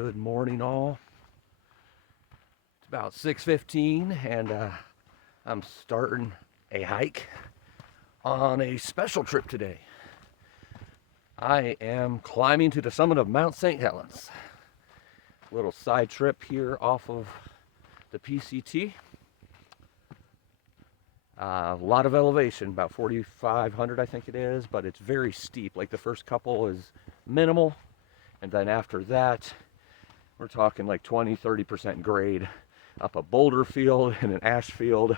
Good morning, all. It's about 6:15, and I'm starting a hike on a special trip today. I am climbing to the summit of Mount St. Helens. Little side trip here off of the PCT. A lot of elevation, about 4,500 I think it is, but it's very steep. Like the first couple is minimal, and then after that we're talking like 20-30% grade up a boulder field and an ash field.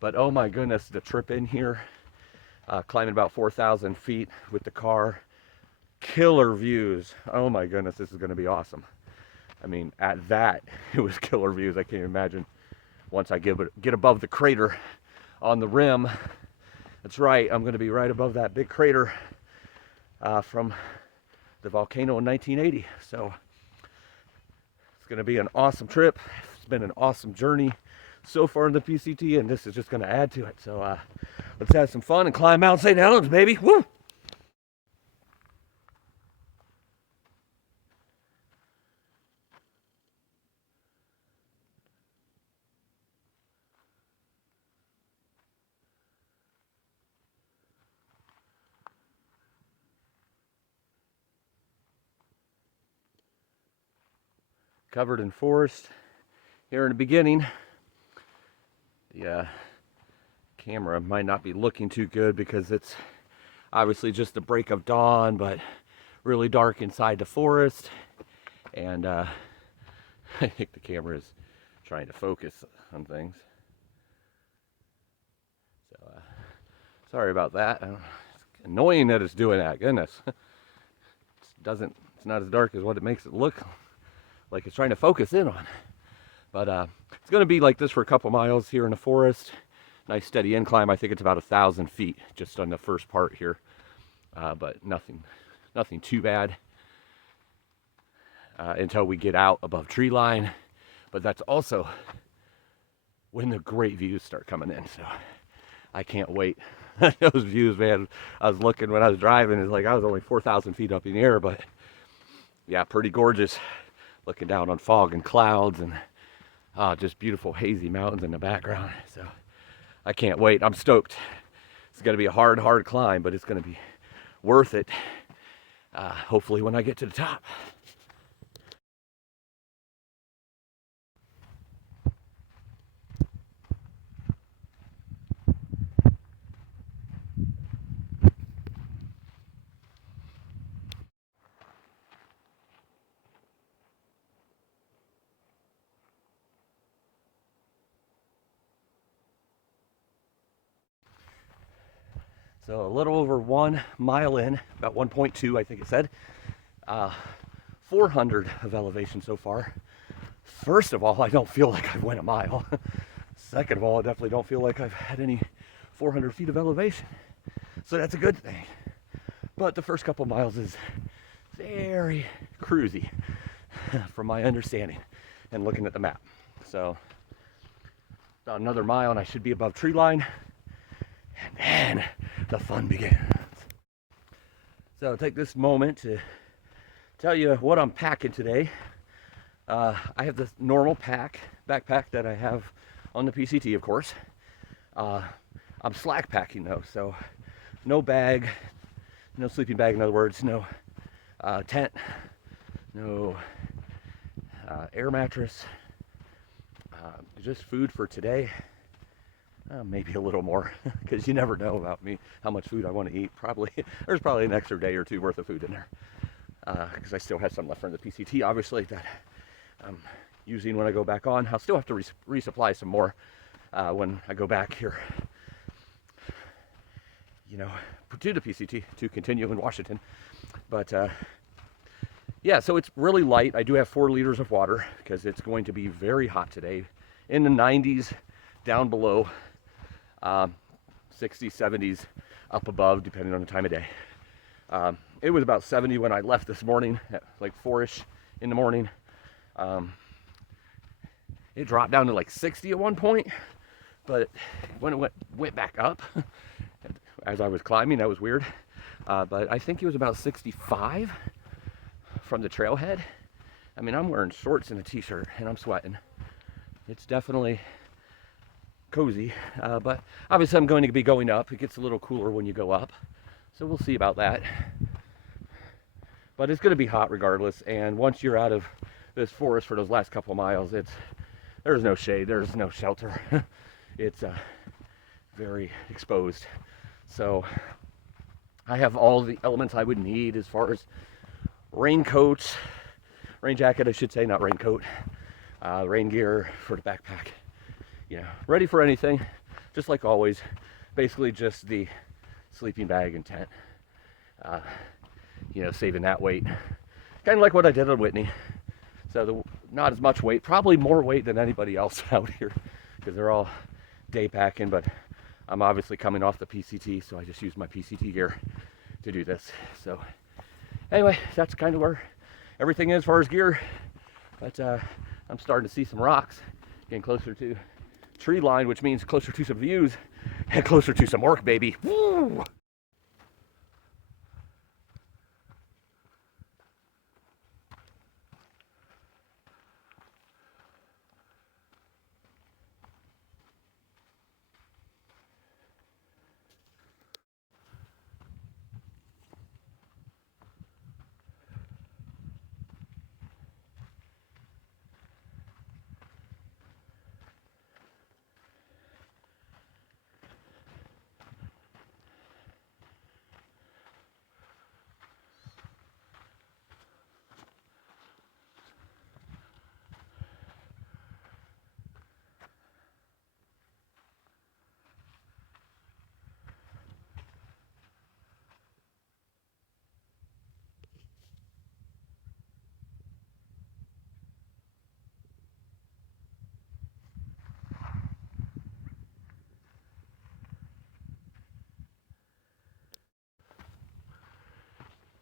But oh my goodness, the trip in here, climbing about 4,000 feet with the car, killer views. Oh my goodness, this is going to be awesome. I mean, at that it was killer views. I can't imagine once I get above the crater on the rim. That's right, I'm going to be right above that big crater from the volcano in 1980. So it's going to be an awesome trip. It's been an awesome journey so far in the PCT, and this is just going to add to it. So let's have some fun and climb Mount St. Helens, baby. Woo! Covered in forest here in the beginning. The camera might not be looking too good because it's obviously just the break of dawn, but really dark inside the forest. And I think the camera is trying to focus on things. So sorry about that. It's annoying that it's doing that. Goodness, it's not as dark as what it makes it look like it's trying to focus in on. But it's going to be like this for a couple miles here in the forest. Nice steady incline. I think it's about 1,000 feet just on the first part here, but nothing too bad until we get out above tree line. But that's also when the great views start coming in. So I can't wait. Those views, man. I was looking when I was driving. It's like I was only 4,000 feet up in the air, but yeah, pretty gorgeous. Looking down on fog and clouds and just beautiful hazy mountains in the background. So I can't wait. I'm stoked. It's going to be a hard climb, but it's going to be worth it. Hopefully when I get to the top. So a little over 1 mile in, about 1.2 I think it said, 400 of elevation so far. First of all, I don't feel like I've went a mile. Second of all, I definitely don't feel like I've had any 400 feet of elevation. So that's a good thing. But the first couple miles is very cruisy from my understanding and looking at the map. So about another mile and I should be above tree line. And then the fun begins. So I'll take this moment to tell you what I'm packing today. I have this normal backpack that I have on the PCT, of course. I'm slack packing though, so no bag, no sleeping bag, in other words, no tent, no air mattress, just food for today. Maybe a little more, because you never know about me, how much food I want to eat. There's probably an extra day or two worth of food in there, because I still have some left from the PCT, obviously, that I'm using when I go back on. I'll still have to resupply some more when I go back here, to the PCT to continue in Washington. But yeah, so it's really light. I do have 4 liters of water because it's going to be very hot today, in the 90s down below. 60s, 70s up above, depending on the time of day. It was about 70 when I left this morning at like 4-ish in the morning. It dropped down to like 60 at one point, but when it went back up as I was climbing, that was weird. But I think it was about 65 from the trailhead. I mean, I'm wearing shorts and a t-shirt and I'm sweating. It's definitely cozy, but obviously I'm going to be going up. It gets a little cooler when you go up, so we'll see about that. But it's going to be hot regardless, and once you're out of this forest for those last couple miles, there's no shade, there's no shelter. It's very exposed. So I have all the elements I would need as far as raincoats, rain jacket I should say, not raincoat, rain gear for the backpack, you know, ready for anything, just like always. Basically just the sleeping bag and tent, you know, saving that weight, kind of like what I did on Whitney. So not as much weight, probably more weight than anybody else out here, because they're all day packing, but I'm obviously coming off the PCT, so I just use my PCT gear to do this. So anyway, that's kind of where everything is as far as gear. But I'm starting to see some rocks, getting closer to tree line, which means closer to some views and closer to some work, baby. Woo!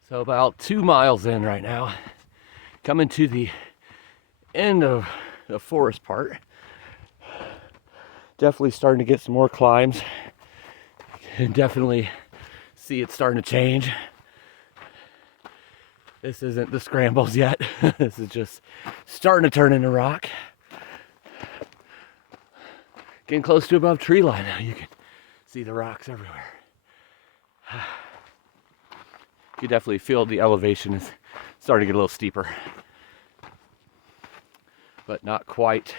So about 2 miles in right now, coming to the end of the forest part. Definitely starting to get some more climbs, and definitely see it starting to change. This isn't the scrambles yet. This is just starting to turn into rock. Getting close to above tree line now. You can see the rocks everywhere. You definitely feel the elevation is starting to get a little steeper, but not quite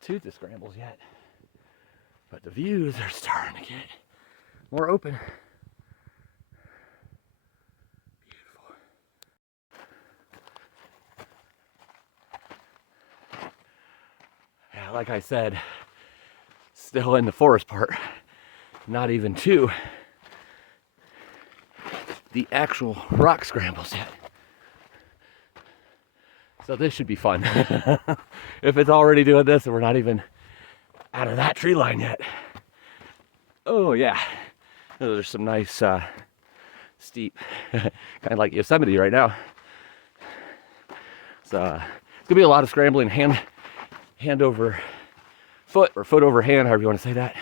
to the scrambles yet. But the views are starting to get more open. Beautiful. Yeah, like I said, still in the forest part, not even to the actual rock scrambles yet. So this should be fun. If it's already doing this and we're not even out of that tree line yet. Oh yeah, there's some nice steep, kind of like Yosemite right now. So it's gonna be a lot of scrambling, hand over foot or foot over hand, however you want to say that.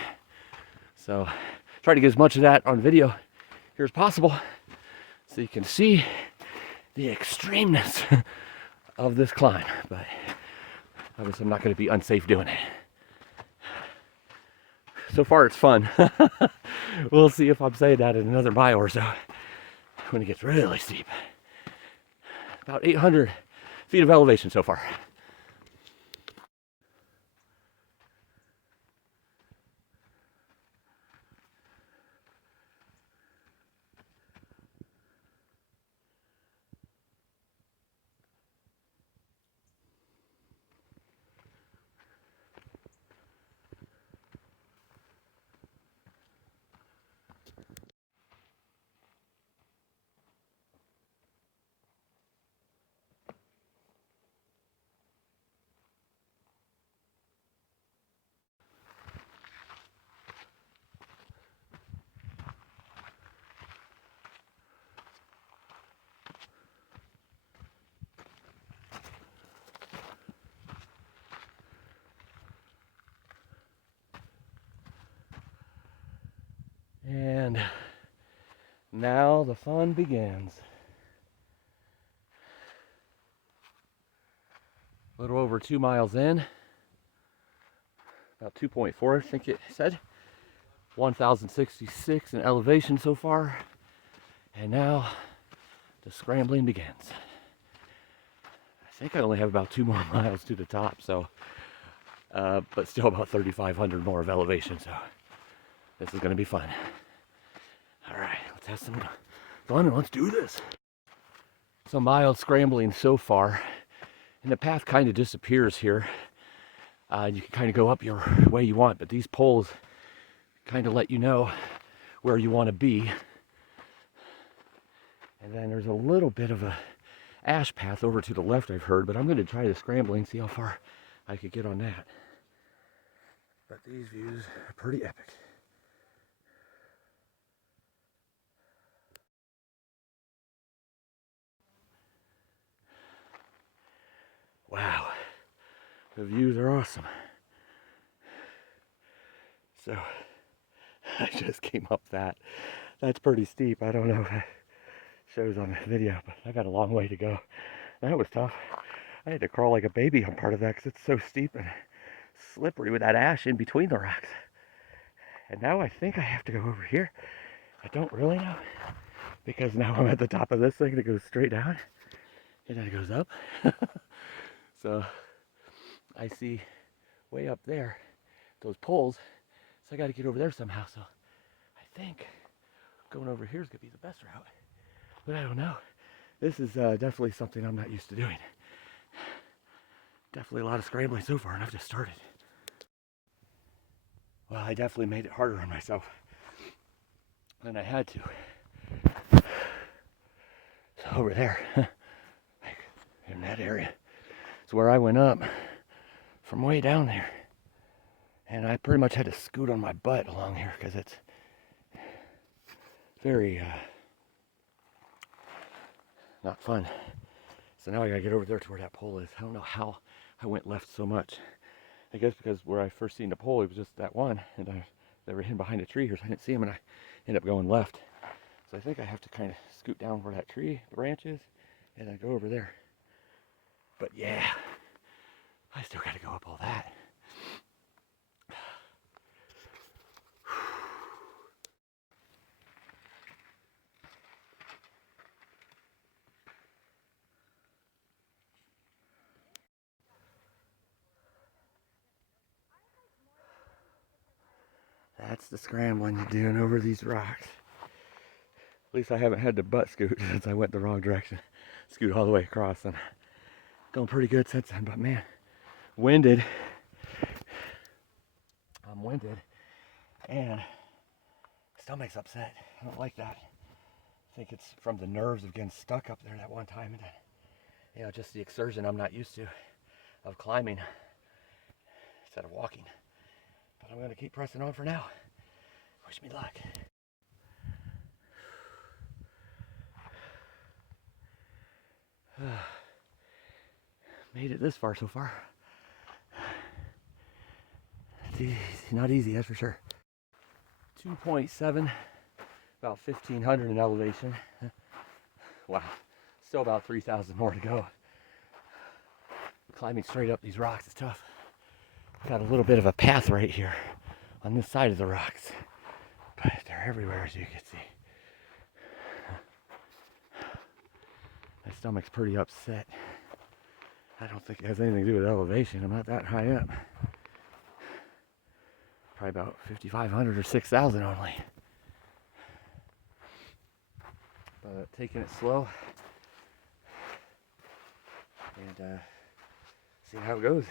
So try to get as much of that on video here as possible, so you can see the extremeness of this climb. But obviously I'm not going to be unsafe doing it. So far it's fun. We'll see if I'm saying that in another mile or so when it gets really steep. About 800 feet of elevation so far. And now the fun begins. A little over 2 miles in. About 2.4, I think it said. 1,066 in elevation so far. And now the scrambling begins. I think I only have about 2 more miles to the top, so but still about 3,500 more of elevation, so this is going to be fun. All right, let's have some fun and let's do this. So mild scrambling so far, and the path kind of disappears here. You can kind of go up your way you want, but these poles kind of let you know where you want to be. And then there's a little bit of a ash path over to the left, I've heard, but I'm going to try the scrambling, see how far I could get on that. But these views are pretty epic. Wow, the views are awesome. So I just came up that. That's pretty steep. I don't know if it shows on the video, but I got a long way to go. That was tough. I had to crawl like a baby on part of that because it's so steep and slippery with that ash in between the rocks. And now I think I have to go over here. I don't really know, because now I'm at the top of this thing that goes straight down and then it goes up. So I see way up there those poles, so I got to get over there somehow. So I think going over here is going to be the best route, but I don't know. This is definitely something I'm not used to doing. Definitely a lot of scrambling so far, and I've just started. Well, I definitely made it harder on myself than I had to. So over there, like in that area, is where I went up from way down there. And I pretty much had to scoot on my butt along here because it's very not fun. So now I gotta get over there to where that pole is. I don't know how I went left so much. I guess because where I first seen the pole, it was just that one, and they were hidden behind a tree here, so I didn't see them, and I ended up going left. So I think I have to kind of scoot down where that tree, the branch is, and then go over there. But yeah, I still got to go up all that. That's the scrambling you're doing over these rocks. At least I haven't had to butt scoot since I went the wrong direction. Scoot all the way across, and going pretty good since then, but man, winded. I'm winded, and stomach's upset. I don't like that. I think it's from the nerves of getting stuck up there that one time, and then, you know, just the exertion I'm not used to of climbing instead of walking. But I'm going to keep pressing on for now. Wish me luck. Made it this far so far. It's easy. Not easy, that's for sure. 2.7, about 1,500 in elevation. Wow, still about 3,000 more to go. Climbing straight up these rocks is tough. Got a little bit of a path right here on this side of the rocks, but they're everywhere, as you can see. My stomach's pretty upset. I don't think it has anything to do with elevation. I'm not that high up. Probably about 5,500 or 6,000 only. But taking it slow and seeing how it goes.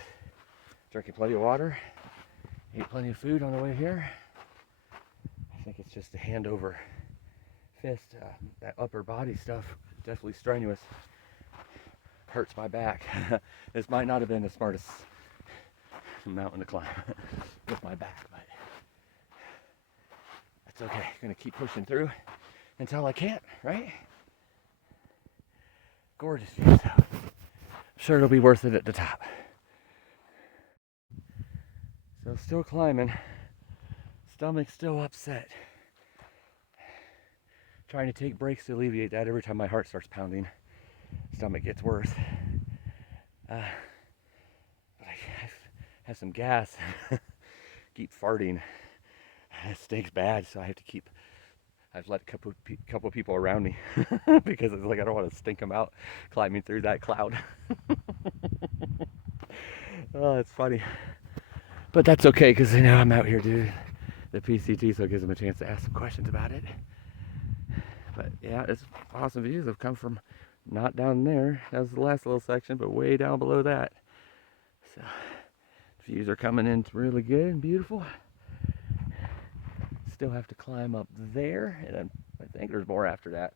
Drinking plenty of water. Ate plenty of food on the way here. I think it's just a hand over fist. That upper body stuff, definitely strenuous. Hurts my back. This might not have been the smartest mountain to climb with my back, but that's okay. I'm gonna keep pushing through until I can't, right? Gorgeous views out. I'm sure it'll be worth it at the top. So still climbing. Stomach still upset. Trying to take breaks to alleviate that. Every time my heart starts pounding, stomach gets worse. has some gas. Keep farting. It stinks bad, so I've let a couple people around me because it's like I don't want to stink them out climbing through that cloud. Oh, it's funny. But that's okay because you know I'm out here doing the PCT, so it gives them a chance to ask some questions about it. But yeah, it's awesome views. I've come from not down there. That was the last little section, but way down below that. So views are coming in really good and beautiful. Still have to climb up there, and I think there's more after that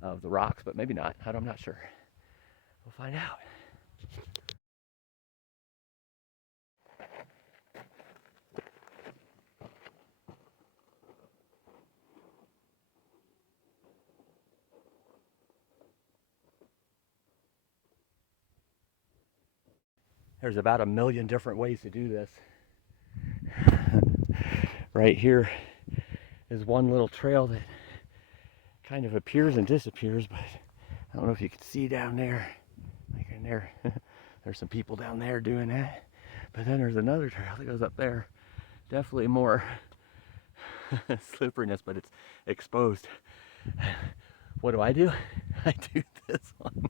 of the rocks, but maybe not. I'm not sure. We'll find out. There's about 1 million different ways to do this. Right here is one little trail that kind of appears and disappears, but I don't know if you can see down there, like in there. There's some people down there doing that. But then there's another trail that goes up there. Definitely more slipperiness, but it's exposed. What do? I do this one.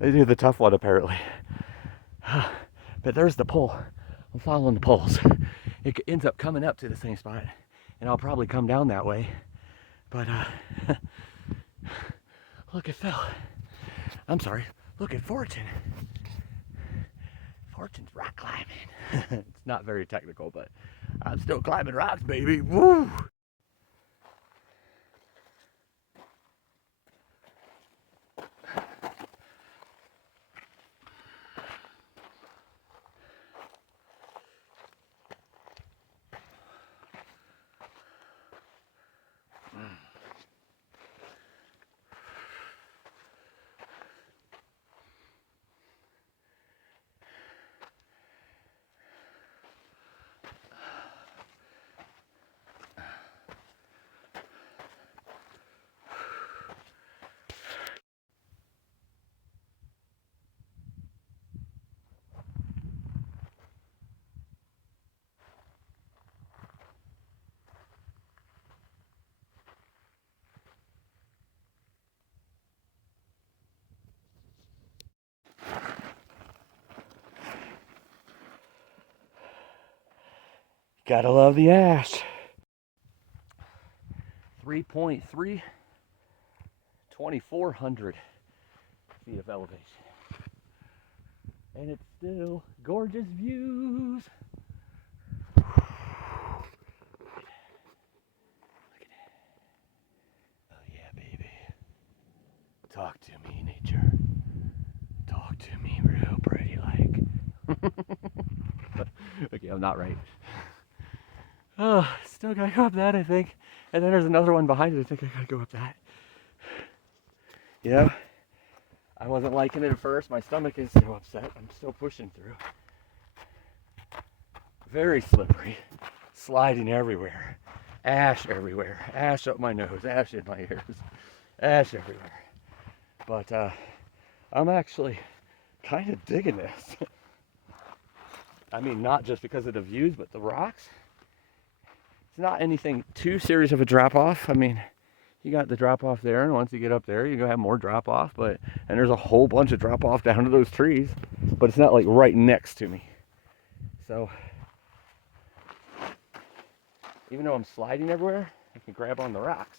I do the tough one apparently. But there's the pole. I'm following the poles. It ends up coming up to the same spot, and I'll probably come down that way. But look at Phil. I'm sorry. Look at Fortune. Fortune's rock climbing. It's not very technical, but I'm still climbing rocks, baby. Woo! Gotta love the ash. 3.3, 2,400 feet of elevation. And it's still gorgeous views. Look at that. Oh yeah, baby. Talk to me, nature. Talk to me real pretty like. Okay, I'm not right. Oh, still gotta go up that, I think. And then there's another one behind it. I think I gotta go up that. Yeah, I wasn't liking it at first. My stomach is so upset. I'm still pushing through. Very slippery. Sliding everywhere. Ash everywhere. Ash up my nose. Ash in my ears. Ash everywhere. But I'm actually kind of digging this. I mean, not just because of the views, but the rocks. It's not anything too serious of a drop off. I mean, you got the drop off there, and once you get up there, you're gonna have more drop off. And there's a whole bunch of drop off down to those trees, but it's not like right next to me. So even though I'm sliding everywhere, I can grab on the rocks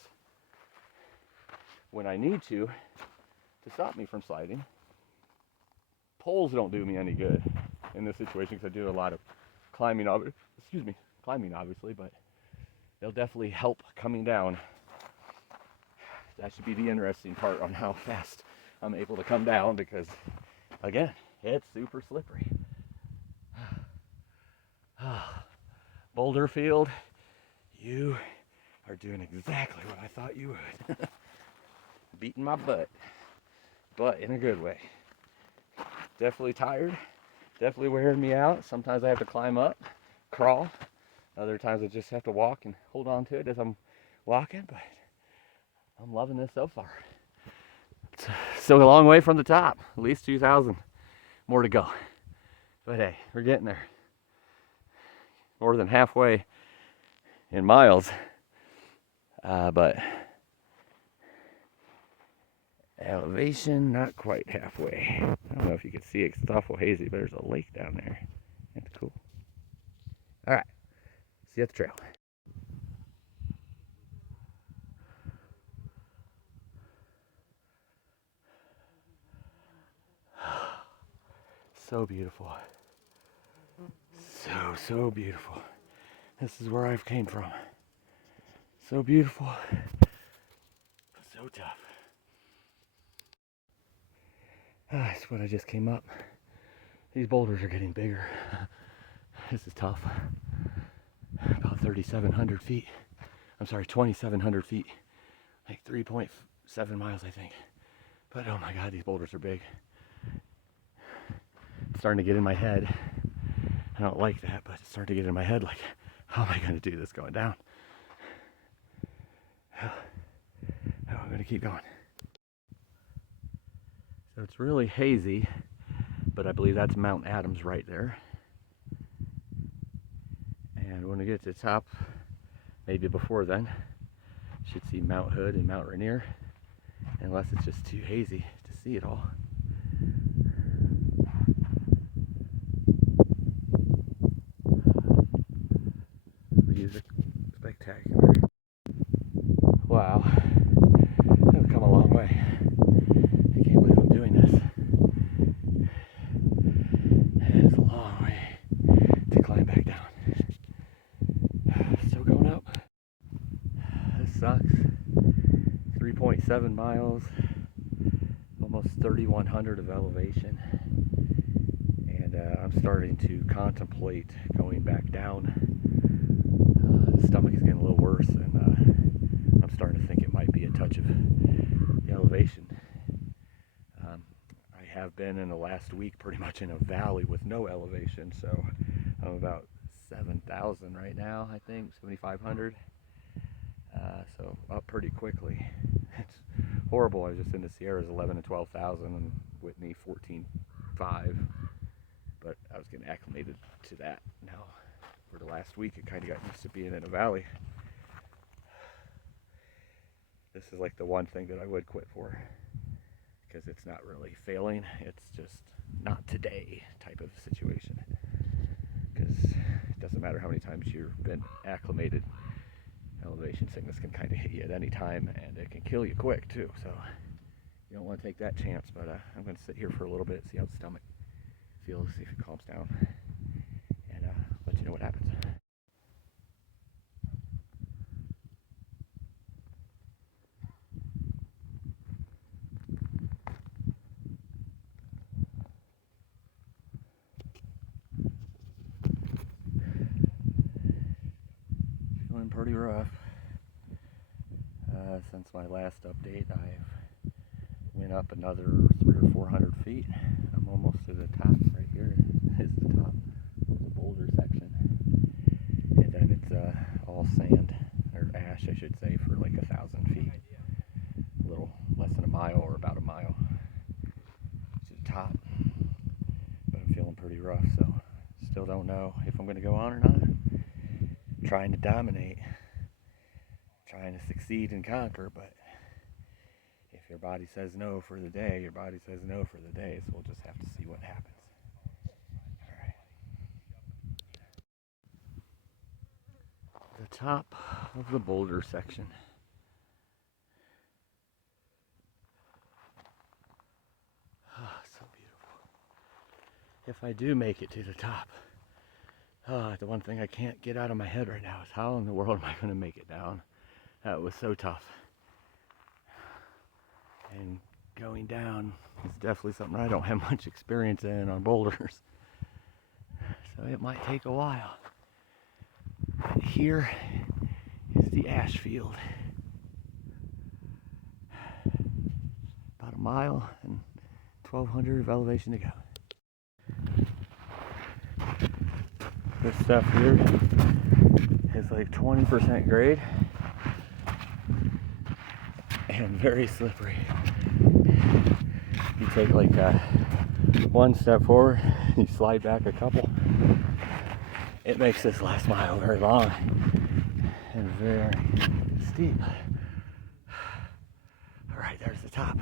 when I need to stop me from sliding. Poles don't do me any good in this situation because I do a lot of climbing. Climbing obviously, but they'll definitely help coming down. That should be the interesting part on how fast I'm able to come down because, again, it's super slippery. Boulder field, you are doing exactly what I thought you would. Beating my butt, but in a good way. Definitely tired, definitely wearing me out. Sometimes I have to climb up, crawl. Other times I just have to walk and hold on to it as I'm walking, but I'm loving this so far. It's still a long way from the top, at least 2,000 more to go. But hey, we're getting there. More than halfway in miles. But elevation, not quite halfway. I don't know if you can see it, it's awful hazy, but there's a lake down there. That's cool. All right, see you at the trail. So beautiful. So beautiful. This is where I've came from. So beautiful, so tough. That's what I just came up. These boulders are getting bigger. This is tough. About 3,700 feet. I'm sorry, 2,700 feet. Like 3.7 miles, I think. But oh my God, these boulders are big. It's starting to get in my head. I don't like that, but it's starting to get in my head like, how am I going to do this going down? Oh, I'm going to keep going. So it's really hazy, but I believe that's Mount Adams right there. And when we get to the top, maybe before then, you should see Mount Hood and Mount Rainier, unless it's just too hazy to see it all. Music, spectacular. Wow, I've come a long way. I can't believe I'm doing this. It's a long way to climb back down. Still going up. This sucks. 3.7 miles, almost 3,100 of elevation. And I'm starting to contemplate going back down. The stomach is getting a little worse, and I'm starting to think it might be a touch of the elevation. I have been in the last week pretty much in a valley with no elevation, so I'm about 7,000 right now, I think, 7,500. So up pretty quickly. It's horrible. I was just in the Sierras, 11 and 12,000, and Whitney 14.5. But I was getting acclimated to that now. For the last week, it kind of got used to being in a valley. This is like the one thing that I would quit for, because it's not really failing, it's just not today type of situation. Because it doesn't matter how many times you've been acclimated, elevation sickness can kind of hit you at any time, and it can kill you quick too. So you don't want to take that chance. But I'm going to sit here for a little bit, see how the stomach feels, see if it calms down, and let you know what happens. Feeling pretty rough. Since my last update, I've went up another 300 or 400 feet. I'm almost to the top. Right here is the top of the boulder section, and then it's all sand, or ash I should say, for like 1,000 feet, a little less than a mile, or about a mile to the top. But I'm feeling pretty rough, so still don't know if I'm going to go on or not. Trying to dominate, trying to succeed and conquer, but if your body says no for the day, your body says no for the day, so we'll just have to see what happens. Alright. The top of the boulder section. Oh, so beautiful. If I do make it to the top, the one thing I can't get out of my head right now is how in the world am I going to make it down? That was so tough. And going down is definitely something I don't have much experience in on boulders. So it might take a while. But here is the ash field. About a mile and 1,200 of elevation to go. This stuff here is like 20% grade and very slippery. You take like one step forward you slide back a couple, it makes this last mile very long and very steep. All right, there's the top.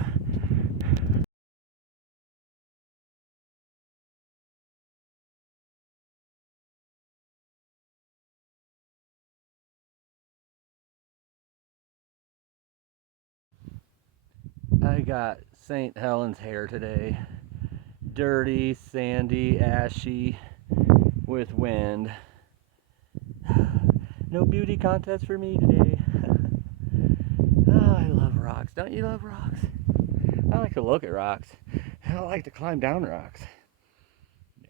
I got St. Helens hair today. Dirty, sandy, ashy, with wind. No beauty contest for me today. Oh, I love rocks. Don't you love rocks? I like to look at rocks. I don't like to climb down rocks. No.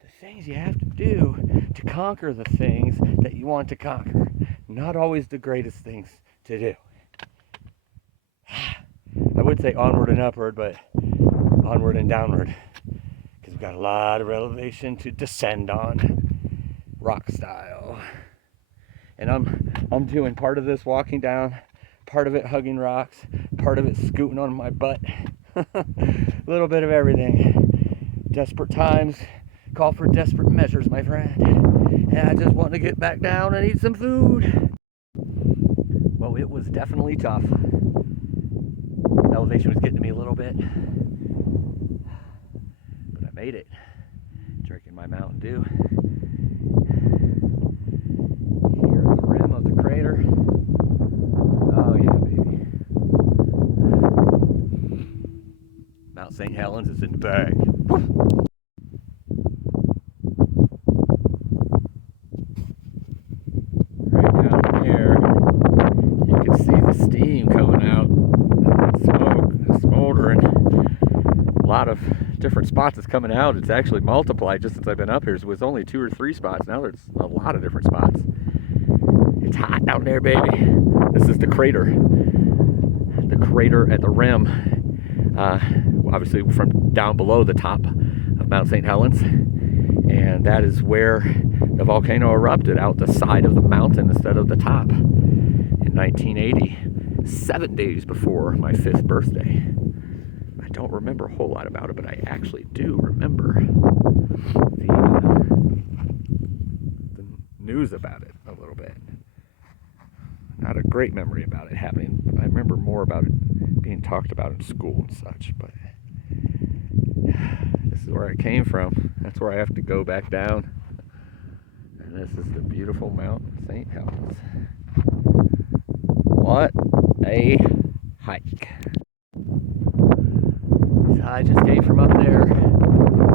The things you have to do to conquer the things that you want to conquer. Not always the greatest things to do. I would say onward and upward, but onward and downward, because we've got a lot of elevation to descend on, rock style. And I'm doing part of this walking down, part of it hugging rocks, part of it scooting on my butt. A little bit of everything. Desperate times call for desperate measures, my friend. And I just want to get back down and eat some food. Well, it was definitely tough. Elevation was getting to me a little bit, but I made it. Drinking my Mountain Dew here at the rim of the crater. Oh yeah, baby. Mount St. Helens is in the bag. Woo! Right down there, you can see the steam coming out. Smoke, smoldering. A lot of different spots is coming out. It's actually multiplied just since I've been up here. So it was only 2 or 3 spots. Now there's a lot of different spots. It's hot down there, baby. This is the crater. The crater at the rim. Obviously from down below the top of Mount St. Helens. And that is where the volcano erupted, out the side of the mountain instead of the top in 1980. 7 days before my 5th birthday. I don't remember a whole lot about it, but I actually do remember the news about it a little bit. Not a great memory about it happening. I remember more about it being talked about in school and such, but this is where I came from. That's where I have to go back down. And this is the beautiful Mount St. Helens. What a hike. So I just came from up there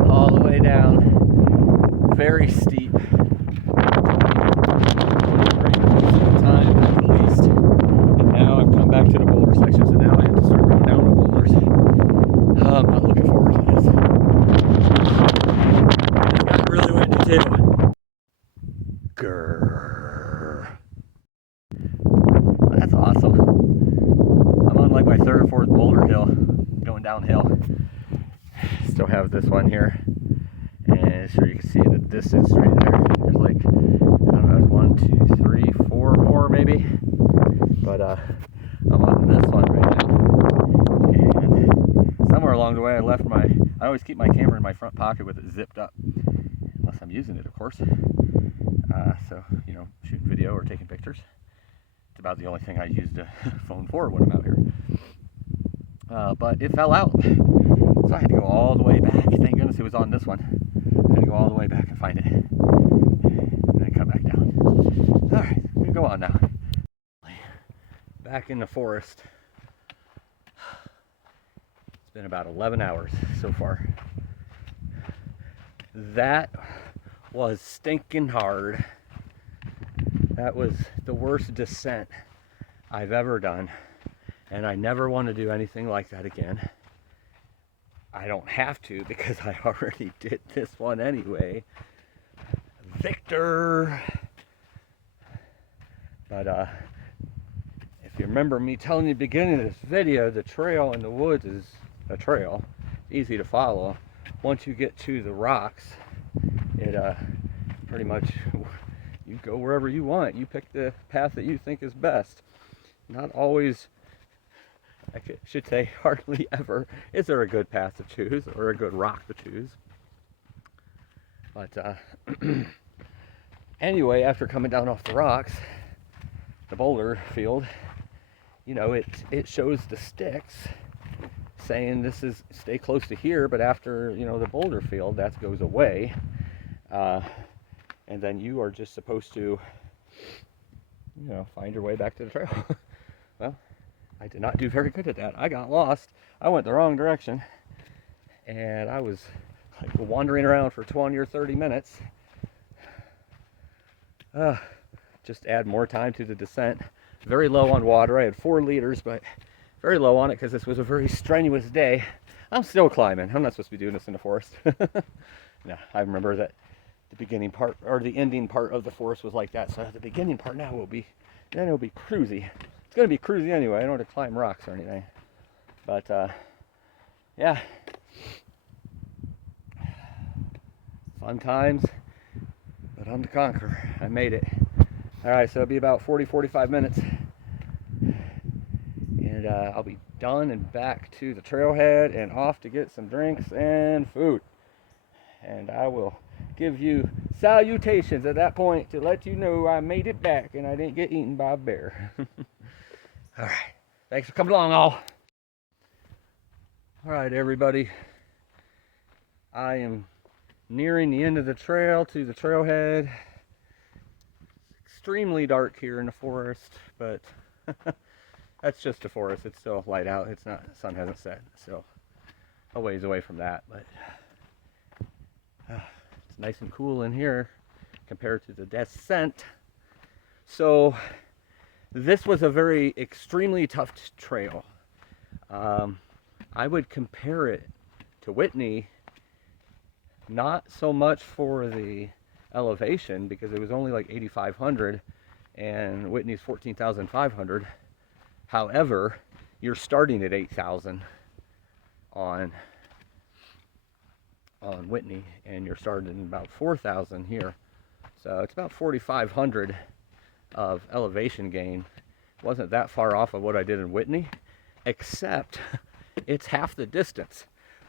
all the way down. Very steep. Time at least. And now I've come back to the boulder section, so now I have to start going down the boulders. I'm not looking forward to this. It's got really windy too. Grrr. That's awesome. I'm on like my 3rd or 4th boulder hill, going downhill. Still have this one here, and sure you can see the distance right there. There's like, I don't know, 1, 2, 3, 4 more maybe, but I'm on this one right now. And somewhere along the way I always keep my camera in my front pocket with it zipped up, unless I'm using it, of course. So, you know, shooting video or taking pictures. It's about the only thing I use the phone for when I'm out here. But it fell out, so I had to go all the way back. Thank goodness it was on this one. I had to go all the way back and find it, and then come back down. All right, I'm gonna go on now. Back in the forest. It's been about 11 hours so far. That was stinking hard. That was the worst descent I've ever done, and I never want to do anything like that again. I don't have to, because I already did this one anyway. Victor! But if you remember me telling you at the beginning of this video, the trail in the woods is a trail. It's easy to follow. Once you get to the rocks, it pretty much, you go wherever you want. You pick the path that you think is best. Not always should say hardly ever is there a good path to choose or a good rock to choose. But anyway, after coming down off the rocks, the boulder field, you know, it shows the sticks saying this is stay close to here, but after, you know, the boulder field, that goes away. And then you are just supposed to, you know, find your way back to the trail. Well, I did not do very good at that. I got lost. I went the wrong direction. And I was like wandering around for 20 or 30 minutes. Just add more time to the descent. Very low on water. I had 4 liters, but very low on it because this was a very strenuous day. I'm still climbing. I'm not supposed to be doing this in the forest. No, I remember that the beginning part or the ending part of the forest was like that. So the beginning part now will be, then it'll be cruisy. It's going to be cruisy anyway. I don't have to climb rocks or anything. But yeah, fun times, but I'm the conqueror. I made it. All right, so it'll be about 40-45 minutes. And I'll be done and back to the trailhead and off to get some drinks and food. And I will give you salutations at that point to let you know I made it back and I didn't get eaten by a bear. All right, thanks for coming along, all. All right, everybody. I am nearing the end of the trail to the trailhead. Extremely dark here in the forest, but that's just the forest. It's still light out. It's not, the sun hasn't set, so a ways away from that, but it's nice and cool in here compared to the descent. So this was a very extremely tough trail. I would compare it to Whitney, not so much for the elevation because it was only like 8,500 and Whitney's 14,500. However, you're starting at 8,000 on Whitney and you're starting at about 4,000 here. So it's about 4,500 of elevation gain. It wasn't that far off of what I did in Whitney, except it's half the distance.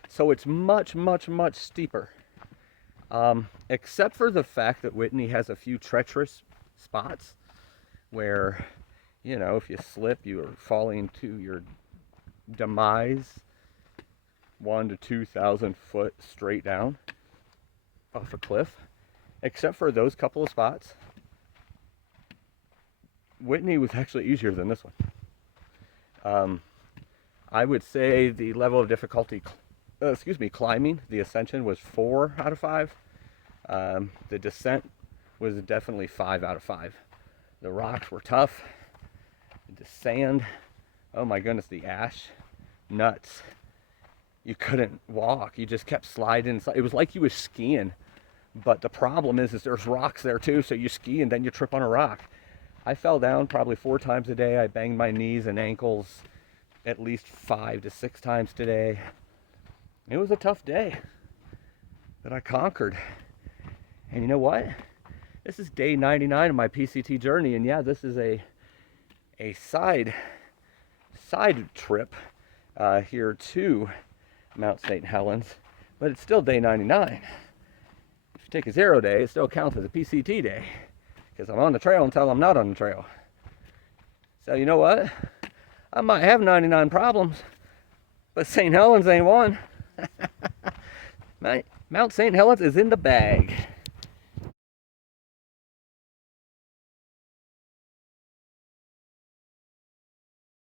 So it's much, much, much steeper. Except for the fact that Whitney has a few treacherous spots where, you know, if you slip, you are falling to your demise 1,000 to 2,000 foot straight down off a cliff. Except for those couple of spots, Whitney was actually easier than this one. I would say the level of difficulty, climbing, the ascension was 4 out of 5. The descent was definitely 5 out of 5. The rocks were tough. The sand, oh my goodness, the ash, nuts. You couldn't walk. You just kept sliding. It was like you were skiing. But the problem is there's rocks there too, so you ski and then you trip on a rock. I fell down probably 4 times a day. I banged my knees and ankles at least 5 to 6 times today. It was a tough day that I conquered. And you know what? This is day 99 of my PCT journey, and yeah, this is a side trip here to Mount St. Helens, but it's still day 99. If you take a 0 day, it still counts as a PCT day because I'm on the trail until I'm not on the trail. So you know what? I might have 99 problems, but St. Helens ain't one. Mount St. Helens is in the bag.